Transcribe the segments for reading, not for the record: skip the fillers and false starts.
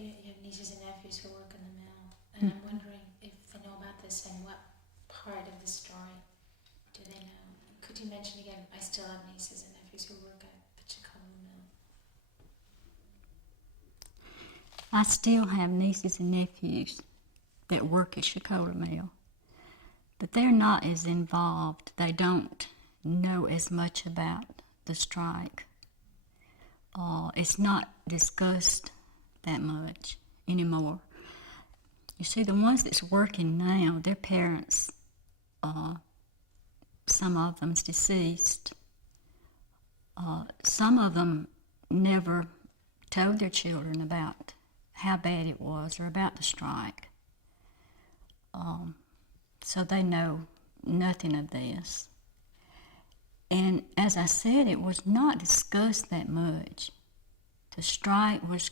you have nieces and nephews who work in the mill, and I'm wondering if they know about this and what part of the story do they know? Could you mention again? I still have nieces and nephews who work at the Chicago mill. I still have nieces and nephews that work at Chicola Mill, but they're not as involved. They don't know as much about the strike. It's not discussed that much anymore. You see, the ones that's working now, their parents, some of them's deceased. Some of them never told their children about how bad it was or about the strike. So they know nothing of this. And as I said, it was not discussed that much. The strike was,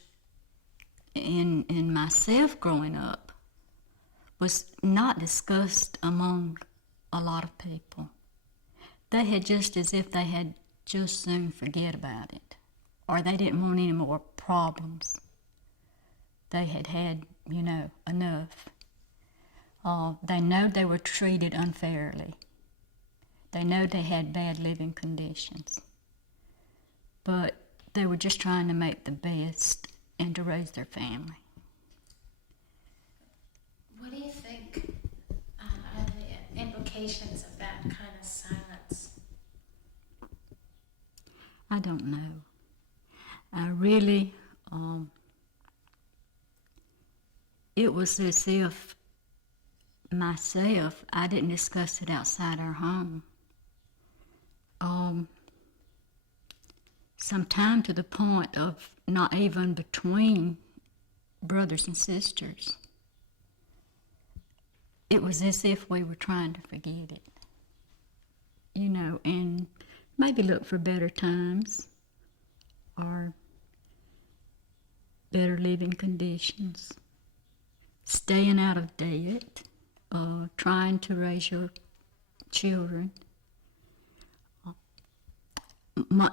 in myself growing up, was not discussed among a lot of people. They had just as if they had just soon forget about it, or they didn't want any more problems. They had enough. They know they were treated unfairly. They know they had bad living conditions. But they were just trying to make the best and to raise their family. What do you think are the implications of that kind of silence? I don't know. I really, it was as if myself, I didn't discuss it outside our home. Sometime to the point of not even between brothers and sisters. It was as if we were trying to forget it, and maybe look for better times or better living conditions, staying out of debt, trying to raise your children.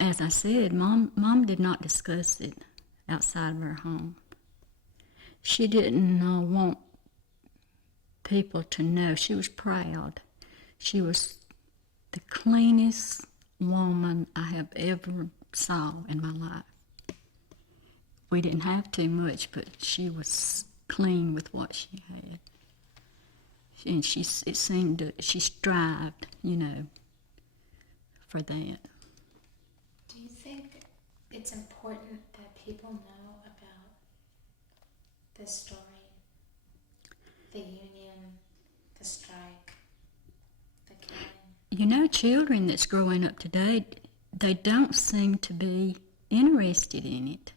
As I said, Mom did not discuss it outside of her home. She didn't want people to know. She was proud. She was the cleanest woman I have ever saw in my life. We didn't have too much, but she was clean with what she had. And it seemed that she strived, for that. Do you think it's important that people know about this story? The union, the strike, the killing? Children that's growing up today, they don't seem to be interested in it,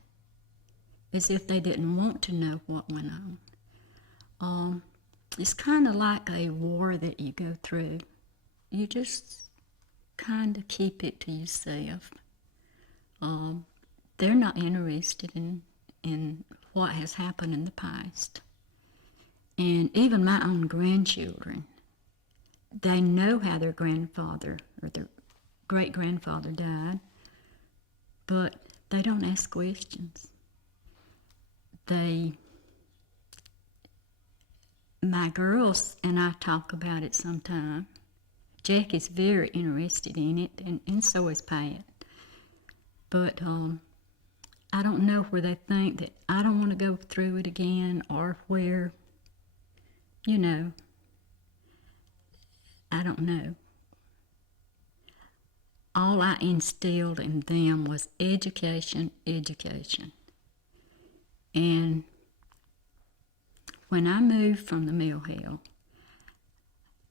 as if they didn't want to know what went on. It's kind of like a war that you go through. You just kind of keep it to yourself. They're not interested in what has happened in the past. And even my own grandchildren, they know how their grandfather or their great-grandfather died, but they don't ask questions. My girls and I talk about it sometime. Jackie's very interested in it, and so is Pat. But I don't know where they think that I don't want to go through it again, or where, I don't know. All I instilled in them was education, education. And when I moved from the mill hill,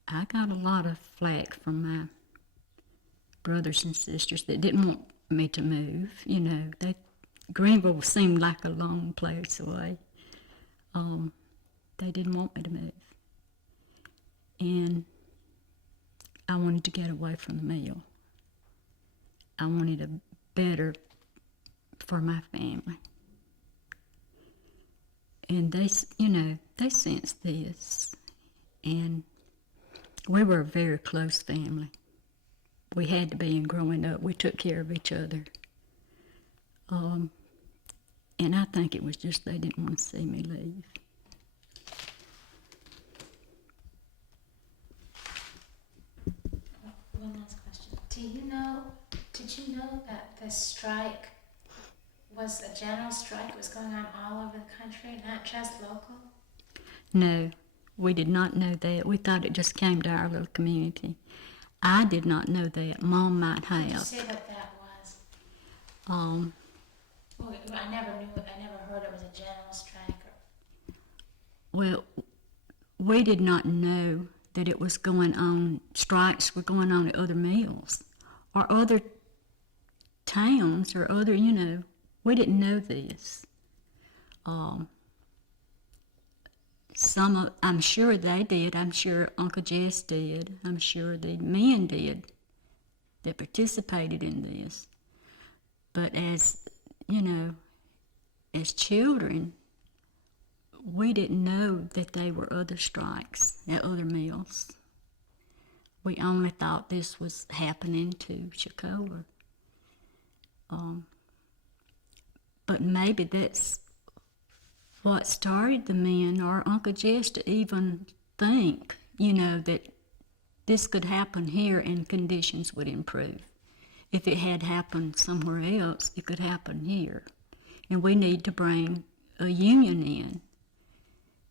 I got a lot of flack from my brothers and sisters that didn't want me to move. Greenville seemed like a long place away. They didn't want me to move. And I wanted to get away from the mill. I wanted a better for my family. And they sensed this. And we were a very close family. We had to be, in growing up. We took care of each other. And I think it was just they didn't want to see me leave. One last question. Did you know that the strike was a general strike, was going on all over the country, not just local? No, we did not know that. We thought it just came to our little community. I did not know that. Mom might Did you have. say what that was? Um, Well, I never knew it. I never heard it was a general strike. well, we did not know that it was going on, strikes were going on at other mills or other towns or other, we didn't know this. I'm sure they did. I'm sure Uncle Jess did. I'm sure the men did that participated in this. But as children, we didn't know that there were other strikes at other mills. We only thought this was happening to Shakola. But maybe that's what started the men or Uncle Jess to even think, that this could happen here and conditions would improve. If it had happened somewhere else, it could happen here. And we need to bring a union in.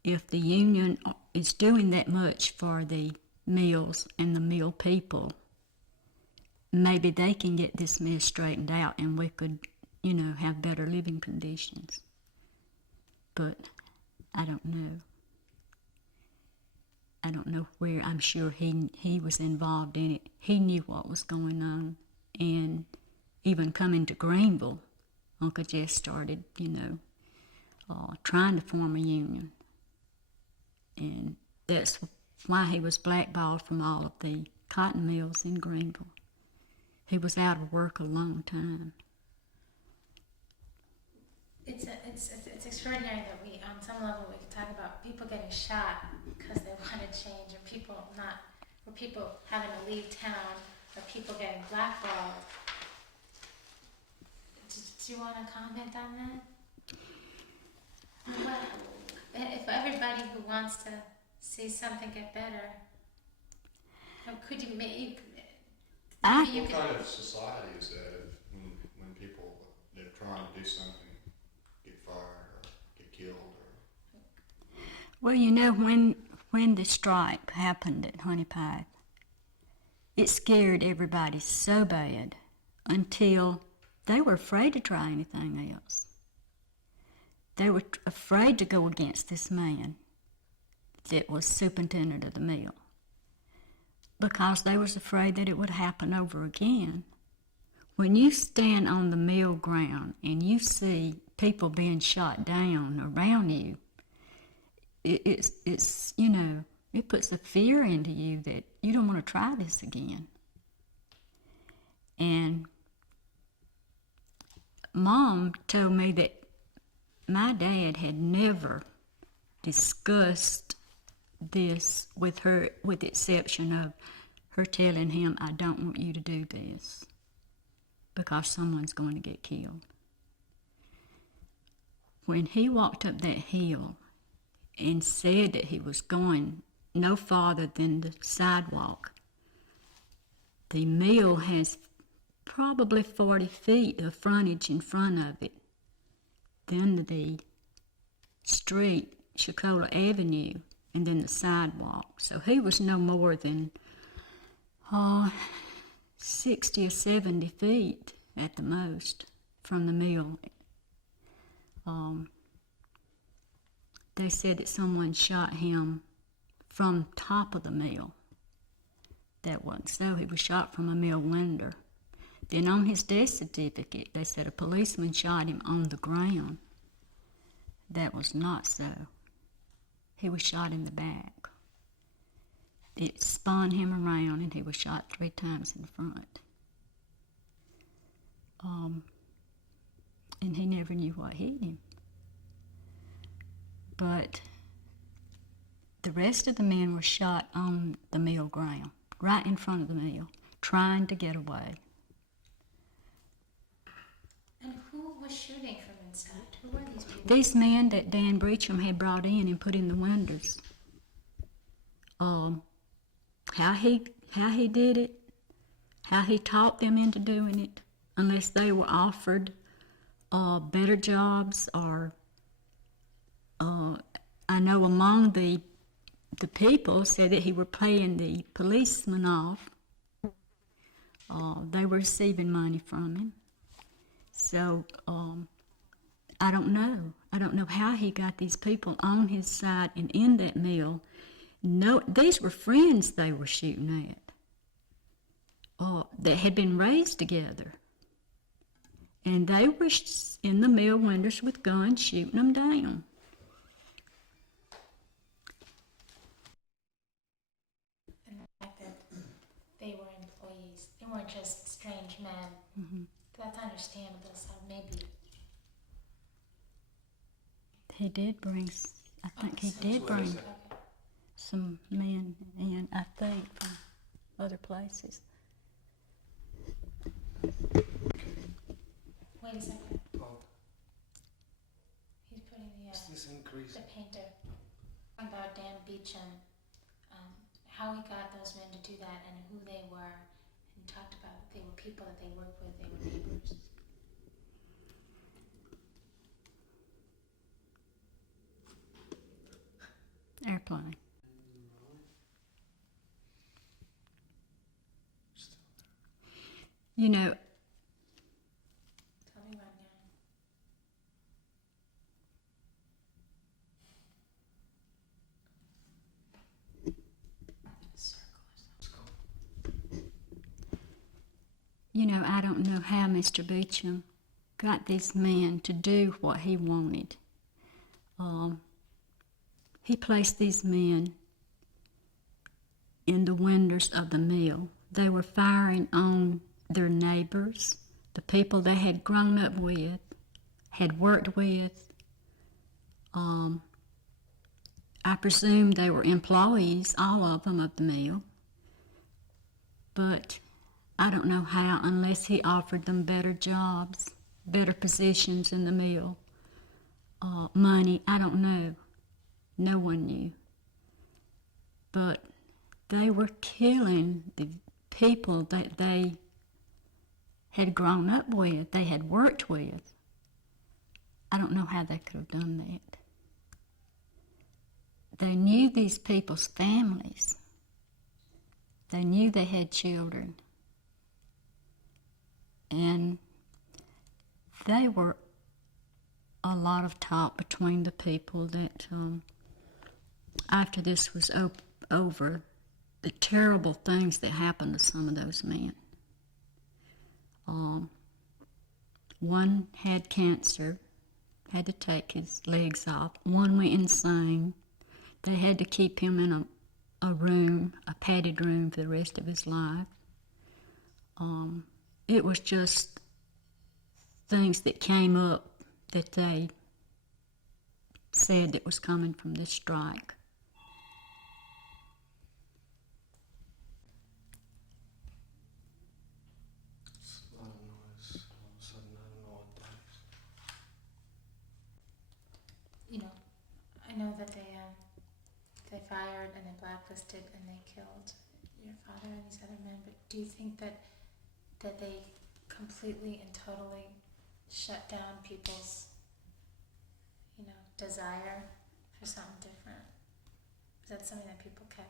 If the union is doing that much for the mills and the mill people, maybe they can get this mess straightened out and we could, have better living conditions. But I don't know. I don't know where. I'm sure he was involved in it. He knew what was going on. And even coming to Greenville, Uncle Jess started, trying to form a union. And that's why he was blackballed from all of the cotton mills in Greenville. He was out of work a long time. It's extraordinary that we, on some level, we can talk about people getting shot because they want to change, or people having to leave town, or people getting blackballed. Do you want to comment on that? Well, if everybody who wants to see something get better, could you maybe? What kind of society is that when people, they're trying to do something, get fired or get killed? Well, when the strike happened at Honey Pie, it scared everybody so bad until they were afraid to try anything else. They were afraid to go against this man that was superintendent of the mill because they was afraid that it would happen over again. When you stand on the mill ground and you see people being shot down around you, it puts a fear into you that you don't want to try this again. And Mom told me that my dad had never discussed this with her, with the exception of her telling him, I don't want you to do this because someone's going to get killed. When he walked up that hill and said that he was going no farther than the sidewalk, the mill has probably 40 feet of frontage in front of it. Then the street, Shakola Avenue, and then the sidewalk. So he was no more than 60 or 70 feet at the most from the mill. They said that someone shot him from top of the mill. That wasn't so. He was shot from a mill window. Then on his death certificate, they said a policeman shot him on the ground. That was not so. He was shot in the back. It spun him around and he was shot 3 times in front. And he never knew what hit him. But the rest of the men were shot on the mill ground, right in front of the mill, trying to get away. And who was shooting from inside? Who were These men that Dan Breacham had brought in and put in the windows, how he did it, how he taught them into doing it, unless they were offered better jobs, or I know among the people said that he were paying the policemen off. They were receiving money from him. So I don't know. I don't know how he got these people on his side and in that mill. No, these were friends they were shooting at. That had been raised together. And they were in the mill windows with guns shooting them down. And the fact that they were employees, they weren't just strange men. Mm-hmm. That's understandable, so maybe. He did bring, I think he did bring Okay. some men in, I think, from other places. Wait a second. Oh, He's putting is this increase? the painter about Dan Beecham, how he got those men to do that and who they were, and talked about they were people that they worked with, they were neighbors. Airplane. You know, Tell me right now. Let's go. you know, I don't know how Mr. Beecham got these men to do what he wanted. He placed these men in the windows of the mill. They were firing on their neighbors, the people they had grown up with, had worked with. I presume they were employees, all of them, of the mill. But I don't know how, unless he offered them better jobs, better positions in the mill, money. I don't know. No one knew. But they were killing the people that they had grown up with, they had worked with. I don't know how they could have done that. They knew these people's families. They knew they had children. And they were a lot of talk between the people that after this was over, the terrible things that happened to some of those men. One had cancer, had to take his legs off. One went insane. They had to keep him in a room, a padded room, for the rest of his life. It was just things that came up that they said that was coming from this strike. It's a lot of noise. All of a sudden, I don't know what that is. You know, I know that they fired and they blacklisted and they killed your father and these other men, but do you think that they completely and totally shut down people's, desire for something different? Is that something that people kept?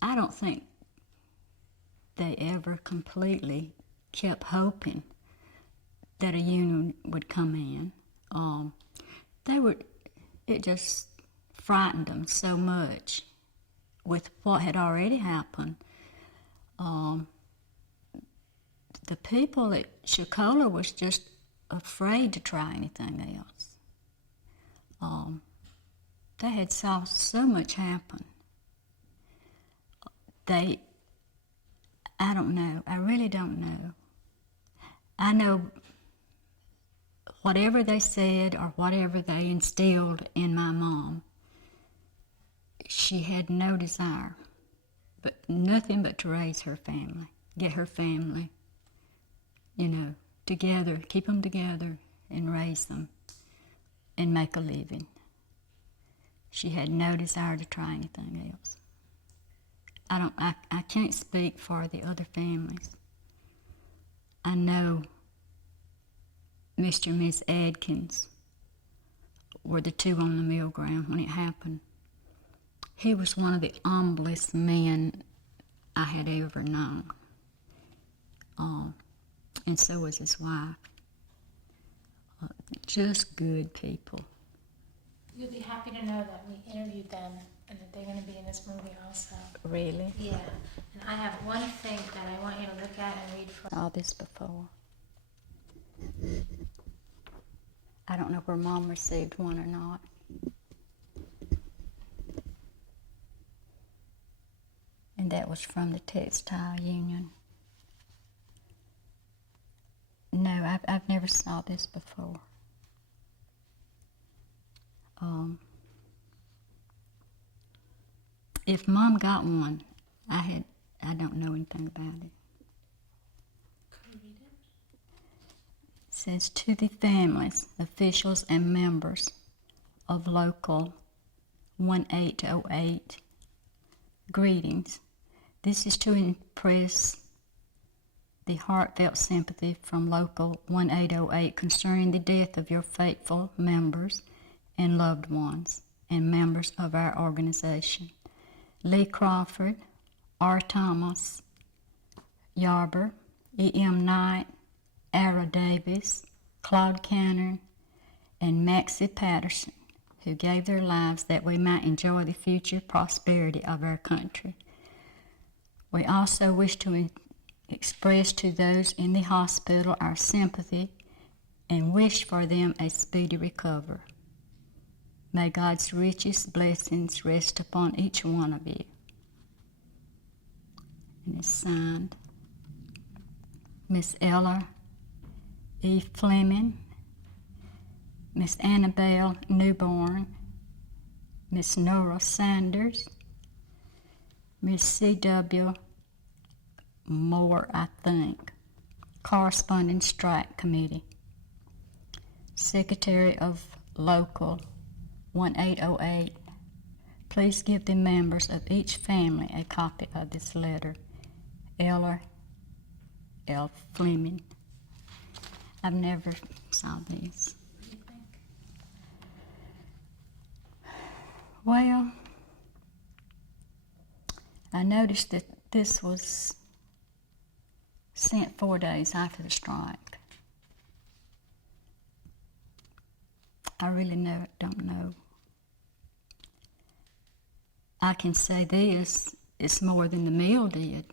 I don't think they ever completely kept hoping that a union would come in. It just frightened them so much with what had already happened. The people at Shakola was just afraid to try anything else. They had saw so much happen. I don't know. I really don't know. I know whatever they said or whatever they instilled in my mom, she had no desire, but nothing but to raise her family, get her family together, keep them together and raise them and make a living. She had no desire to try anything else. I can't speak for the other families. I know Mr. and Miss Adkins were the two on the mill ground when it happened. He was one of the humblest men I had ever known. And so was his wife. Just good people. You'll be happy to know that we interviewed them and that they're going to be in this movie also. Really? Yeah. And I have one thing that I want you to look at and read for. Saw this before. I don't know where Mom received one or not. And that was from the Textile Union. No, I've never saw this before. If Mom got one, I don't know anything about it. Could you read it? It says, to the families, officials, and members of Local 1808, greetings. This is to impress the heartfelt sympathy from Local 1808 concerning the death of your faithful members and loved ones and members of our organization. Lee Crawford, R. Thomas, Yarber, E.M. Knight, Ara Davis, Claude Cannon, and Maxie Patterson, who gave their lives that we might enjoy the future prosperity of our country. We also wish to express to those in the hospital our sympathy and wish for them a speedy recovery. May God's richest blessings rest upon each one of you. And it's signed Miss Ella E. Fleming, Miss Annabelle Newborn, Miss Nora Sanders, Miss C.W. Moore, I think, Corresponding Strike Committee, Secretary of Local 1808. Please give the members of each family a copy of this letter. Ella L. Fleming. I've never saw these. What do you think? Well, I noticed that this was sent 4 days after the strike. I really don't know. I can say this, it's more than the mill did.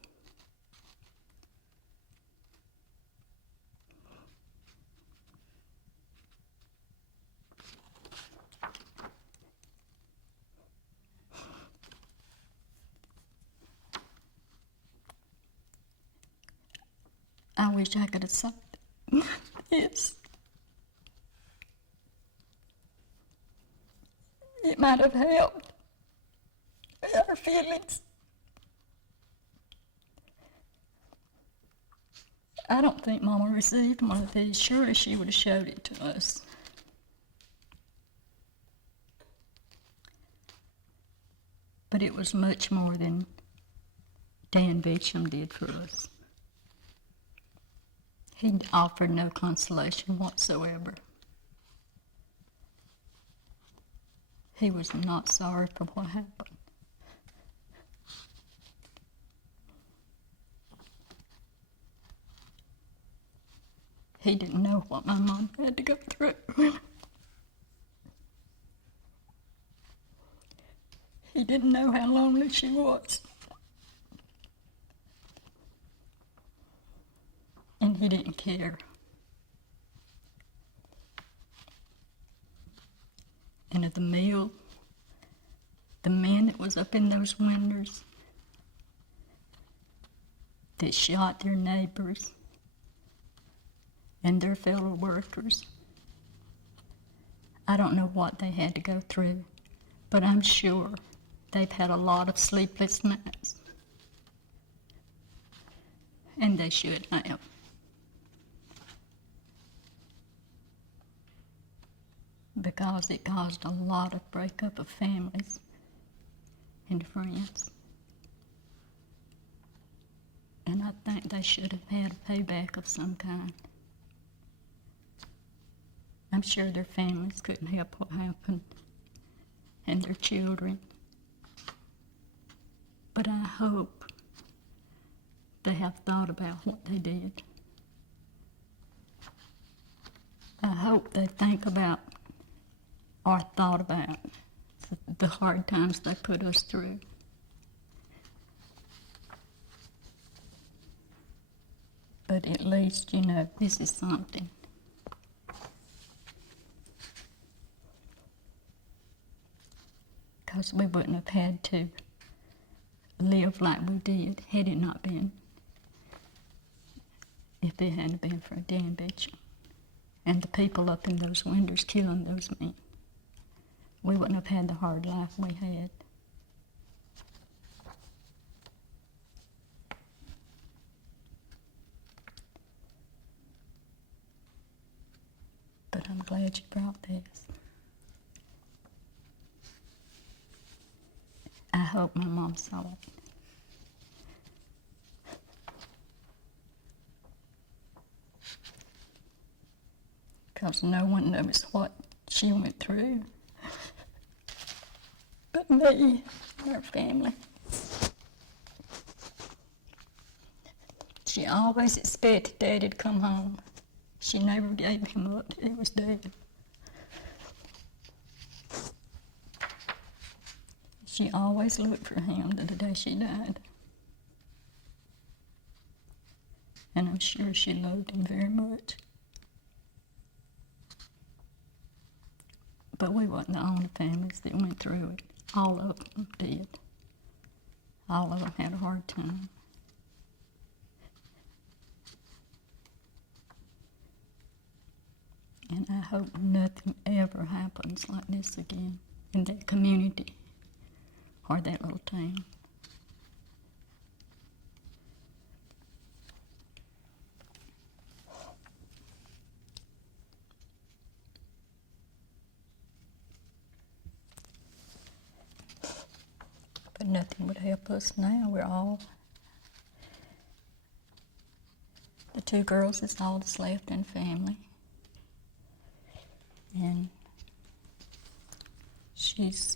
I wish I could have said this. It might have helped our feelings. I don't think Mama received one of these. Surely she would have showed it to us. But it was much more than Dan Beecham did for us. He offered no consolation whatsoever. He was not sorry for what happened. He didn't know what my mom had to go through. He didn't know how lonely she was. And he didn't care. And at the mill, the man that was up in those windows that shot their neighbors and their fellow workers, I don't know what they had to go through, but I'm sure they've had a lot of sleepless nights. And they should have. because it caused a lot of breakup of families and friends. And I think they should have had a payback of some kind. I'm sure their families couldn't help what happened, and their children. But I hope they have thought about what they did. I hope they think about or thought about the hard times they put us through. But at least, you know, this is something. Because we wouldn't have had to live like we did had it not been, if it hadn't been for Dan Beecham and the people up in those windows killing those men. We wouldn't have had the hard life we had. But I'm glad you brought this. I hope my mom saw it. Because no one knows what she went through but me and her family. She always expected Daddy to come home. She never gave him up till he was dead. She always looked for him to the day she died. And I'm sure she loved him very much. But we wasn't the only families that went through it. All of them did. All of them had a hard time. And I hope nothing ever happens like this again in that community or that little town. But nothing would help us now. We're all, the two girls is all that's left in the family. And she's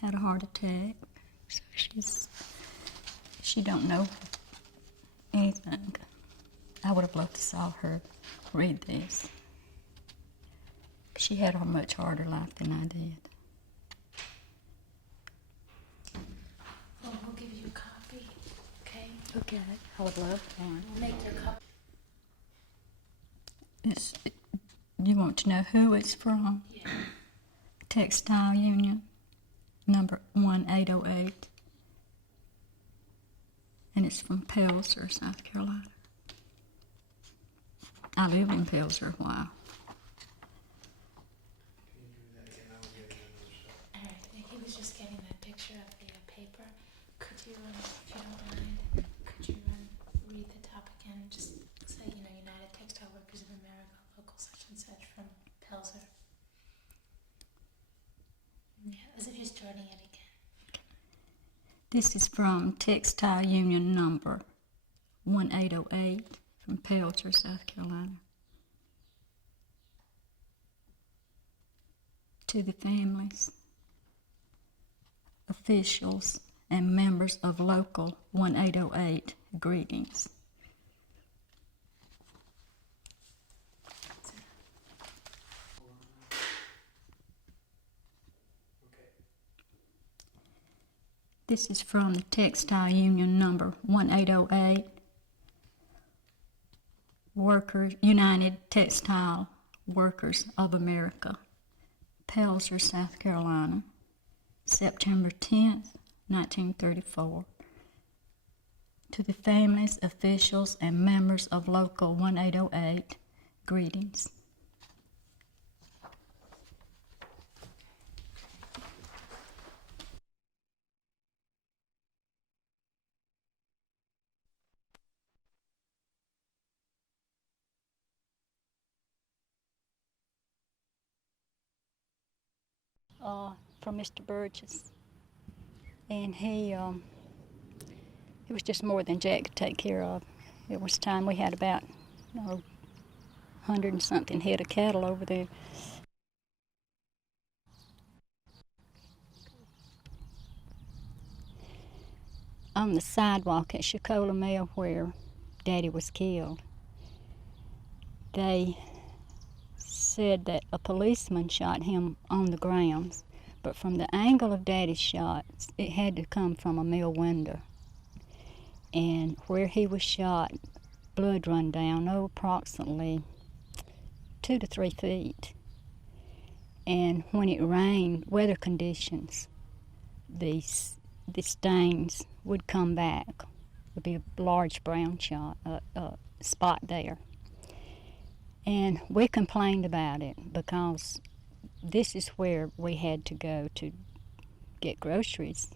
had a heart attack, so she don't know anything. I would have loved to saw her read this. She had a much harder life than I did. Well, we'll give you a copy, okay? Okay, I would love one. We'll make your copy. You want to know who it's from? Yeah. Textile Union, number 1808. And it's from Pelzer, South Carolina. I lived in Pelzer a while. Can you do that again? I'll get another stuff. All right. He was just getting that picture of the paper. Could you, if you don't mind, could you read the top again? Just say, you know, United Textile Workers of America, local such and such from Pelzer. Yeah, as if you're starting it again. This is from Textile Union number 1808 from Pelzer, South Carolina. To the families, officials, and members of Local 1808, greetings. Okay. This is from the Textile Union number 1808, United Textile Workers of America, Pelzer, South Carolina, September 10th, 1934. To the families, officials, and members of Local 1808, greetings. from Mr. Burgess. And he was just more than Jack could take care of. It was time we had about 100 and something head of cattle over there. On the sidewalk at Shakola Mill where Daddy was killed, they said that a policeman shot him on the grounds, but from the angle of Daddy's shots, it had to come from a mill window. And where he was shot, blood run down approximately 2 to 3 feet. And when it rained, weather conditions, the stains would come back. Would be a large brown spot there. And we complained about it because this is where we had to go to get groceries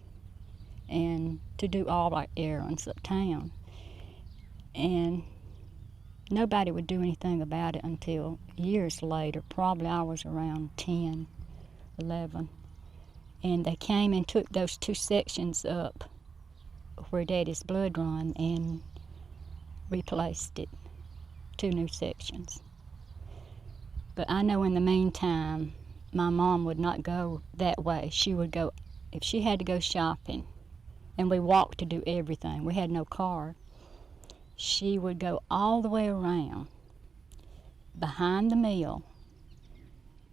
and to do all our errands uptown. And nobody would do anything about it until years later. Probably I was around 10, 11. And they came and took those 2 sections up where Daddy's blood run and replaced it, 2 new sections. But I know in the meantime, my mom would not go that way. She would go, if she had to go shopping, and we walked to do everything, we had no car, she would go all the way around behind the mill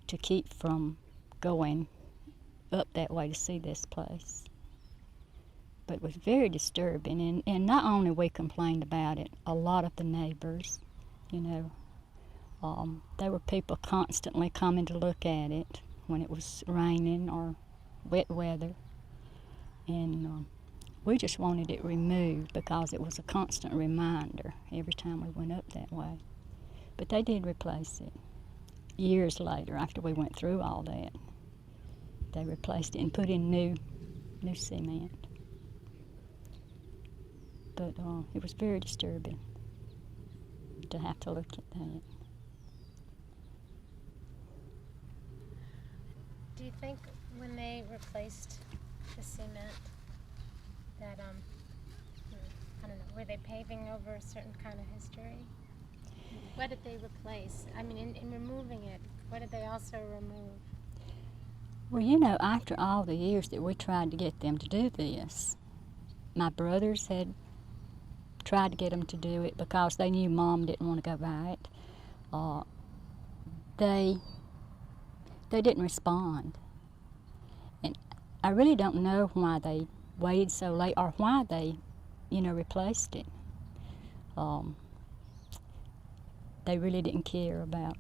to keep from going up that way to see this place. But it was very disturbing, and not only we complained about it, a lot of the neighbors, there were people constantly coming to look at it when it was raining or wet weather. And we just wanted it removed because it was a constant reminder every time we went up that way. But they did replace it. Years later, after we went through all that, they replaced it and put in new cement. But it was very disturbing to have to look at that. Do you think when they replaced the cement that, I don't know, were they paving over a certain kind of history? What did they replace? I mean, in removing it, what did they also remove? Well, after all the years that we tried to get them to do this, my brothers had tried to get them to do it because they knew Mom didn't want to go by it. They didn't respond. And I really don't know why they waited so late or why they, replaced it. They really didn't care about,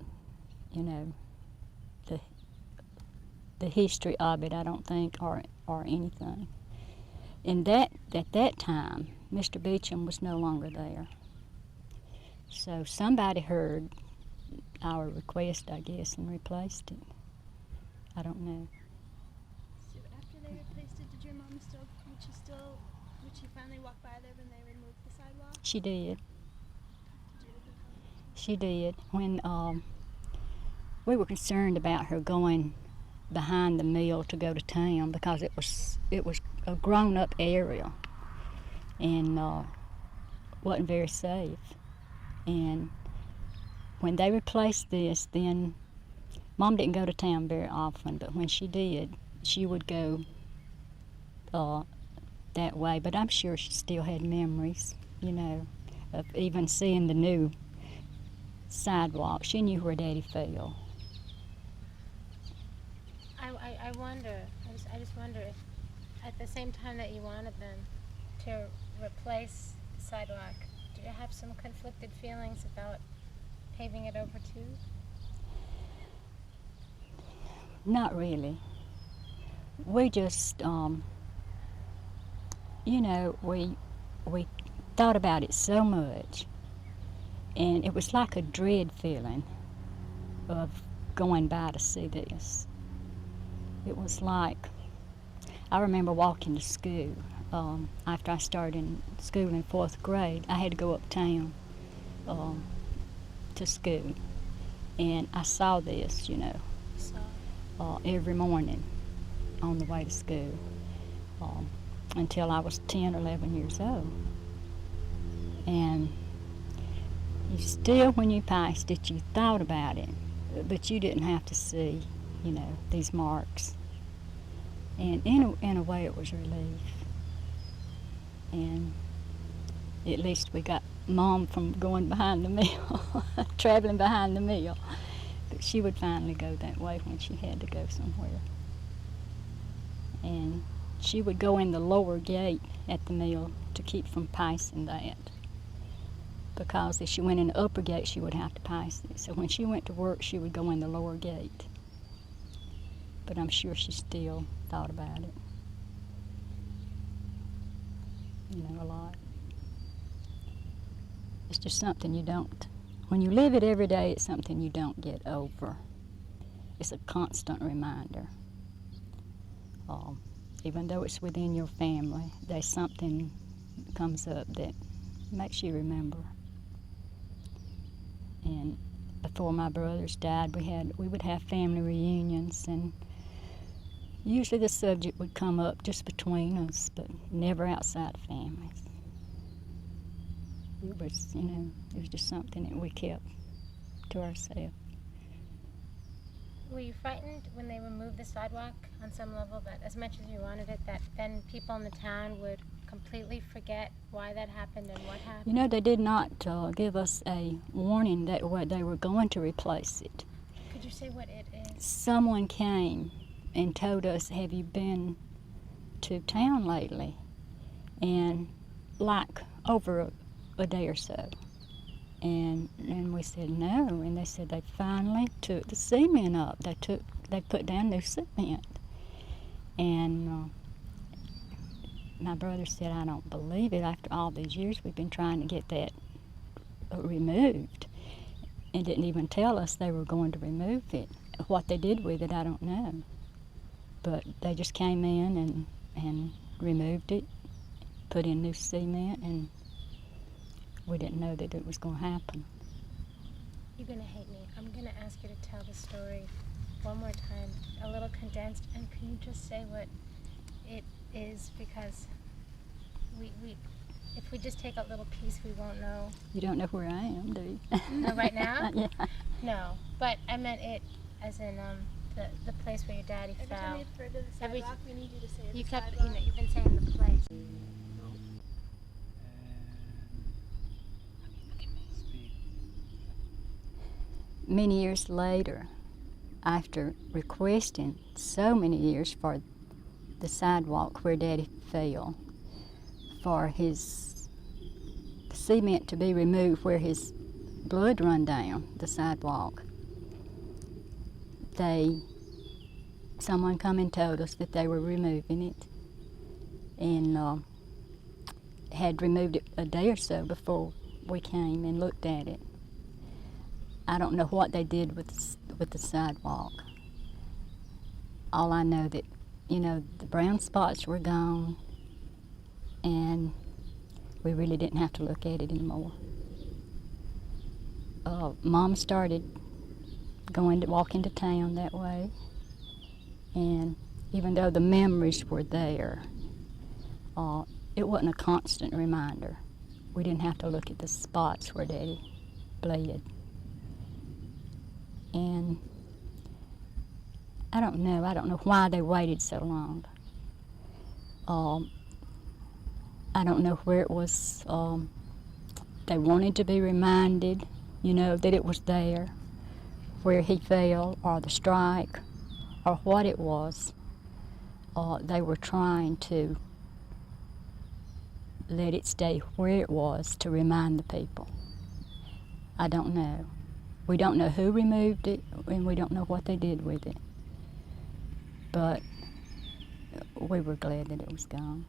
the history of it, I don't think, or anything. And at that time, Mr. Beecham was no longer there. So somebody heard our request, I guess, and replaced it. I don't know. So after they replaced it, did your mom would she finally walk by there when they removed the sidewalk? She did. Did you ever comment? She did. When we were concerned about her going behind the mill to go to town because it was a grown-up area and wasn't very safe. And when they replaced this, then Mom didn't go to town very often, but when she did, she would go that way. But I'm sure she still had memories, of even seeing the new sidewalk. She knew where Daddy fell. I wonder, I just wonder if at the same time that you wanted them to replace the sidewalk, do you have some conflicted feelings about paving it over too? Not really. We just, we thought about it so much, and it was like a dread feeling of going by to see this. It was like, I remember walking to school. After I started in school in 4th grade, I had to go uptown to school, and I saw this, every morning. on the way to school until I was 10 or 11 years old. And you still, when you passed it, you thought about it, but you didn't have to see, these marks. And in a way, it was relief. And at least we got Mom from going behind the meal, traveling behind the meal. But she would finally go that way when she had to go somewhere. And she would go in the lower gate at the mill to keep from passing that. Because if she went in the upper gate, she would have to pass it. So when she went to work, she would go in the lower gate. But I'm sure she still thought about it. A lot. It's just something you don't, when you live it every day, it's something you don't get over. It's a constant reminder. Even though it's within your family, there's something that comes up that makes you remember. And before my brothers died, we would have family reunions, and usually the subject would come up just between us, but never outside families. It was just something that we kept to ourselves. Were you frightened when they removed the sidewalk on some level, that as much as you wanted it, that then people in the town would completely forget why that happened and what happened? They did not give us a warning that they were going to replace it. Could you say what it is? Someone came and told us, "Have you been to town lately?" And like over a day or so. And we said no, and they said they finally took the cement up. They put down new cement. And my brother said, "I don't believe it. After all these years, we've been trying to get that removed," and didn't even tell us they were going to remove it. What they did with it, I don't know. But they just came in and removed it, put in new cement, and we didn't know that it was going to happen. You're going to hate me. I'm going to ask you to tell the story one more time, a little condensed, and can you just say what it is? Because if we just take a little piece, we won't know. You don't know where I am, do you? No, right now? Yeah. No, but I meant it as in the place where your daddy Every fell. time you refer to the Every- sidewalk, we need you to say You the kept, sidewalk. you've been saying the place. Speak. Many years later, after requesting so many years for the sidewalk where Daddy fell, for the cement to be removed where his blood run down the sidewalk, someone come and told us that they were removing it, and had removed it a day or so before we came and looked at it. I don't know what they did with the sidewalk. All I know that, the brown spots were gone, and we really didn't have to look at it anymore. Mom started going to walk into town that way, and even though the memories were there, it wasn't a constant reminder. We didn't have to look at the spots where Daddy bled. And I don't know why they waited so long. I don't know where it was. They wanted to be reminded, that it was there, where he fell, or the strike, or what it was. They were trying to let it stay where it was to remind the people. I don't know. We don't know who removed it, and we don't know what they did with it. But we were glad that it was gone.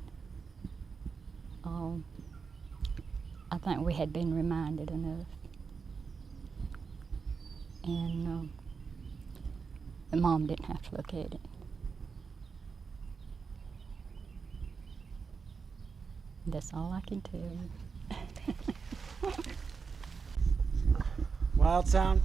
I think we had been reminded enough. And Mom didn't have to look at it. That's all I can tell you. Wild Sound